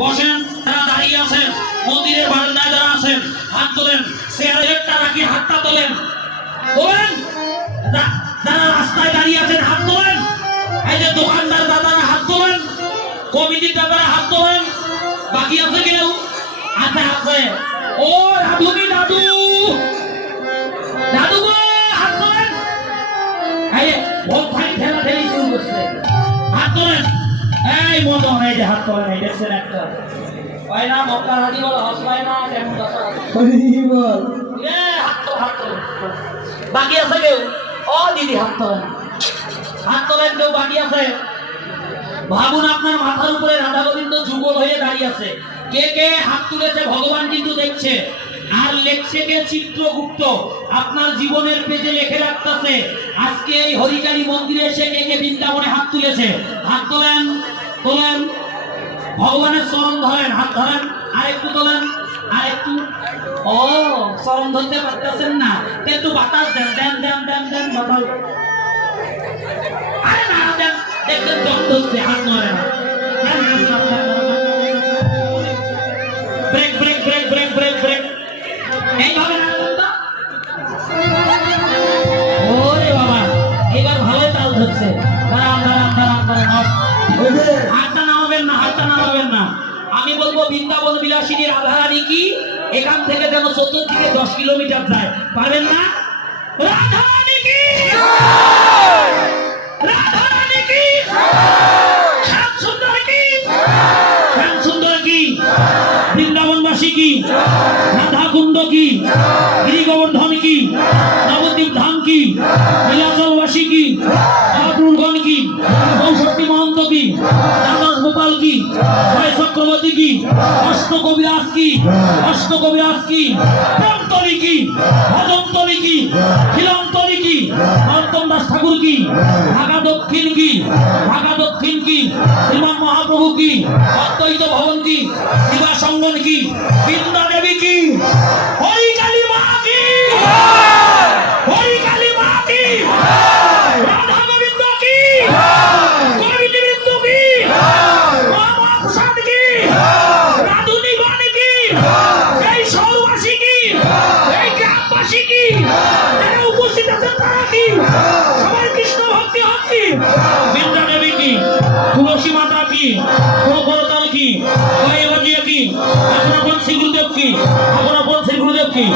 বসেন, তারা দাঁড়িয়ে আছেন, মন্দিরের বারান্দায় যারা আছেন হাত তোলেন, চেয়ারটা রাখি হাতটা তোলেন, তোলেন। যারা রাস্তায় দাঁড়িয়ে আছেন হাত তোলেন, এই যে দোকানদার দাদারা হাত তোলেন, কমিটির দাদারা হাত তোলেন। বাকি আছে কেউ? আছে আছে। ও দাদুনি দাদু দাদু গো হাত তোলেন। এই ভোট ভাই ঠেলা ঠেলি শুরু করছে, হাত তোলেন। এই মদন এই যে হাত তোলেন, এই দেখছেন একটা ওই না মক্কা হাজি বলে হসলাই না কেমন কথা বল এ হাত তোলেন। বাকি আছে কেউ? ও দিদি হাত তোলেন, হাত তোলেন। কেউ বাকি আছে? ভাবুন আপনার মাথার উপরে রাধা গোবিন্দ যুগল হয়ে দাঁড়িয়ে আছে। কে কে হাত তুলেছে ভগবান কিন্তু দেখছে, আর লেখছে কে? চিত্রগুপ্ত আপনার জীবনের পেজে লিখে রাখতেছে আজকে এই হরিকালী মন্দিরে এসে কে কে বৃন্দাবনে হাত তুলেছে। হাত তোলেন, তোলেন, ভগবানের চরণ ধরেন, হাত ধরেন, আরেকটু তোলেন, আরেকটু। ও চরণ ধরতে পারতেছেন না, একটু বাতাস দেন, দেন দেন দেন দেন বাতাস। আরে না দেন, দেখছেন জল ধরছে, হাত ধরে না। Break break break break break break, এইভাবে না বলতো। ওরে বাবা এবার ভালোই তাল ধরছে। দাঁড়ান দাঁড়ান দাঁড়ান দাঁড়ান, হাতটা নামাবেন না, হাতটা নামাবেন না। আমি বলবো বৃন্দাবন বিলাসিনী রাধারানী কি এখান থেকে যেন ৭০ থেকে ১০ কিলোমিটার যায়, পারবেন না? রাধারানী কি, রাধারানী কি, শ্যাম সুন্দর কি, শ্যাম সুন্দর কি, বৃন্দাবনবাসী কি, রাধা কুণ্ড কি, গিরি গোবর্ধন কি, নবদ্বীপ ধাম কি, নীলাচলবাসী কি, দুর্গণ কি, চৌষট্টি মহন্ত কি, দ্বাদশ গোপাল কি, জয় চক্রবর্তী কি, অষ্ট কবিরাজ কি, অষ্ট কবিরাজ কি, প্রান্তরী কি, ভজন্তরী কি, খিলন্তরী কি, নরোত্তম দাস ঠাকুর কি, ঢাকা দক্ষিণ কি, ঢাকা দক্ষিণ কি, শ্রীমান মহাপ্রভু কি, অদ্বৈত ভবন কি, শিবা সঙ্গন কি, বৃন্দা দেবী কি, হরিকালী মা কি, হরিকালী মা কি, রাধা গোবিন্দ কি, কবিতা বিন্দু কি, রামা প্রসাদ কি, রাধুনী গণ কি, এই শহরবাসী কি, এই গ্রামবাসী কি, যারা উপস্থিত আছেন তারা কি, সবাই কৃষ্ণ ভক্তি হচ্ছি। বৃন্দা দেবী কি, তুলসী মাতা কি, করতাল কি, কি, আপনার শ্রী গুরুদেব কি, আপনার শ্রী গুরুদেব কি,